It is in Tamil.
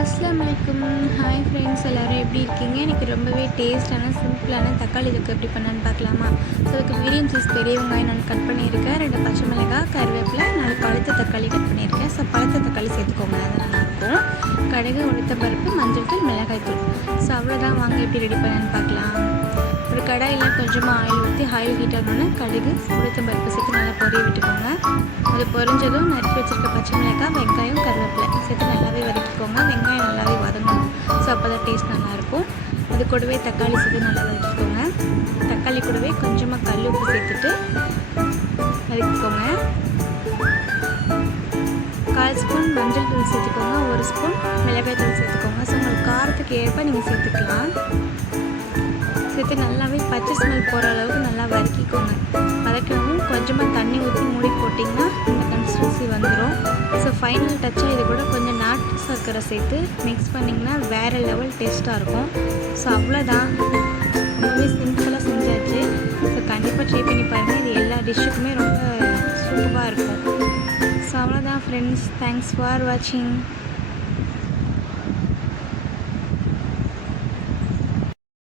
அஸ்ஸலாமு அலைக்கும். ஹாய் ஃப்ரெண்ட்ஸ், எல்லோரும் எப்படி இருக்கீங்க? எனக்கு ரொம்பவே டேஸ்டான சிம்பிளான தக்காளி தொக்கு எப்படி பண்ணலான்னு பார்க்கலாமா? ஸோ அதுக்கு மீடியம் சைஸ் பெரிய வெங்காயம் நான் கட் பண்ணியிருக்கேன், 2 பச்சை மிளகாய், கருவேப்பிலை, 4 பழுத்த தக்காளி கட் பண்ணியிருக்கேன். ஸோ பழுத்த தக்காளி சேர்த்துக்கோங்க, அது நல்லாயிருக்கும். கடுகு, உளுத்தம் பருப்பு, மஞ்சள் தூள், மிளகாய் தூள். ஸோ அவ்வளோதான், வாங்க எப்படி ரெடி பண்ணலான்னு பார்க்கலாம். ஒரு கடாயில் கொஞ்சமாக ஆயில் ஊற்றி ஆயில் ஹீட் ஆகணுன்னு கடுகு, உளுத்தம் பருப்பு சேர்த்து நல்லா பொரிய விட்டுக்கோங்க. அது பொரிஞ்சதும் நறுக்கி வச்சுருக்க பச்சை மிளகாய், வெங்காயம், கருவேப்பிலை சேர்த்து நல்லாவே வதக்கிக்கோங்க. வெங்காயம் நல்லாவே வதங்கணும், ஸோ அப்போ தான் டேஸ்ட் நல்லாயிருக்கும். அது கூடவே தக்காளி சேர்த்து நல்லா வதக்கிக்கோங்க. தக்காளி கூடவே கொஞ்சமாக கல் உப்பு சேர்த்துட்டு வதக்கிக்கோங்க. 1/4 ஸ்பூன் மஞ்சள் தூள் சேர்த்துக்கோங்க, 1 ஸ்பூன் மிளகாய் தூள் சேர்த்துக்கோங்க. ஸோ உங்களுக்கு காரத்துக்கு ஏற்ப நீங்கள் சேர்த்துக்கலாம். சேர்த்து நல்லாவே பச்சை ஸ்மெல் போகிற அளவுக்கு நல்லா வதக்கிக்கோங்க. வதக்கணும், கொஞ்சமாக தண்ணி ஊற்றி மூடி போட்டிங்கன்னா இந்த கன்சிஸ்டன்சி வந்துடும். ஸோ ஃபைனல் டச்சாக இது கூட கொஞ்சம் நாட்டு சர்க்கரை சேர்த்து மிக்ஸ் பண்ணிங்கன்னா வேறு லெவல் டேஸ்ட்டாக இருக்கும். ஸோ அவ்வளோதான், ரொம்பவே சிம்பிளாக செஞ்சாச்சு. ஸோ கண்டிப்பாக ட்ரை பண்ணி பாருங்கள், இது எல்லா டிஷ்ஷுக்குமே ரொம்ப சூப்பராக இருக்கும். ஸோ அவ்வளோதான் ஃப்ரெண்ட்ஸ், தேங்க்ஸ் ஃபார் வாட்சிங்.